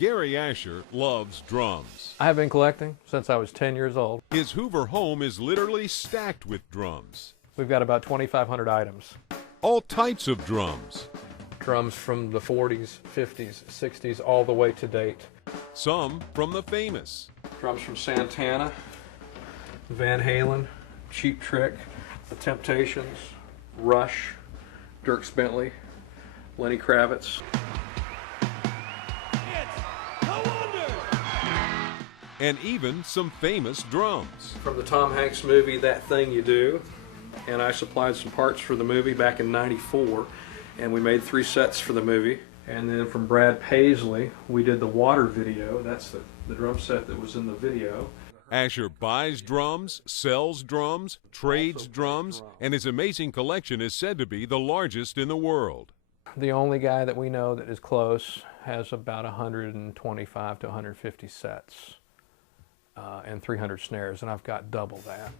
Gary Asher loves drums. I have been collecting since I was 10 years old. His Hoover home is literally stacked with drums. We've got about 2,500 items. All types of drums. Drums from the 40s, 50s, 60s, all the way to date. Some from the famous. Drums from Santana, Van Halen, Cheap Trick, The Temptations, Rush, Dierks Bentley, Lenny Kravitz. And even some famous drums. From the Tom Hanks movie, That Thing You Do, and I supplied some parts for the movie back in '94, and we made 3 sets for the movie. And then from Brad Paisley, we did the Water video. That's the drum set that was in the video. Asher buys drums, sells drums, trades drums, and his amazing collection is said to be the largest in the world. The only guy that we know that is close has about 125 to 150 sets and 300 snares, and I've got double that.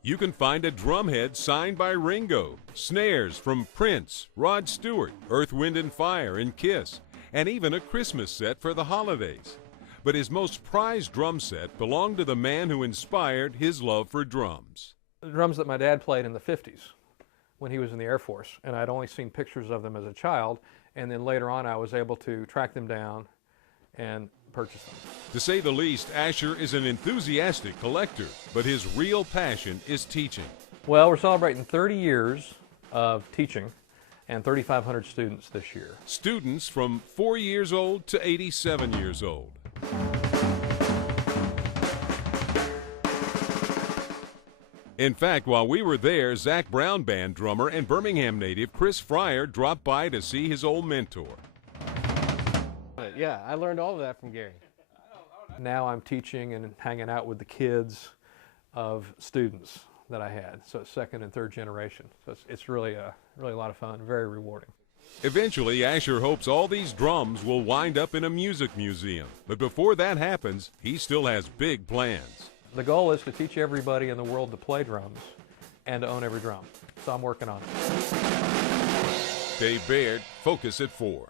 You can find a drumhead signed by Ringo, snares from Prince, Rod Stewart, Earth, Wind and Fire, and Kiss, and even a Christmas set for the holidays. But his most prized drum set belonged to the man who inspired his love for drums. The drums that my dad played in the 50s when he was in the Air Force, and I'd only seen pictures of them as a child, and then later on I was able to track them down and purchase them. To say the least, Asher is an enthusiastic collector, but his real passion is teaching. Well, we're celebrating 30 years of teaching and 3,500 students this year. Students from 4 years old to 87 years old. In fact, while we were there, Zac Brown Band drummer and Birmingham native Chris FRYAR dropped by to see his old mentor. Yeah, I learned all of that from Gary. Now I'm teaching and hanging out with the kids of students that I had, so it's 2nd and 3rd generation. So it's really a lot of fun, very rewarding. Eventually, Asher hopes all these drums will wind up in a music museum. But before that happens, he still has big plans. The goal is to teach everybody in the world to play drums and to own every drum. So I'm working on it. Dave Baird, Focus at 4.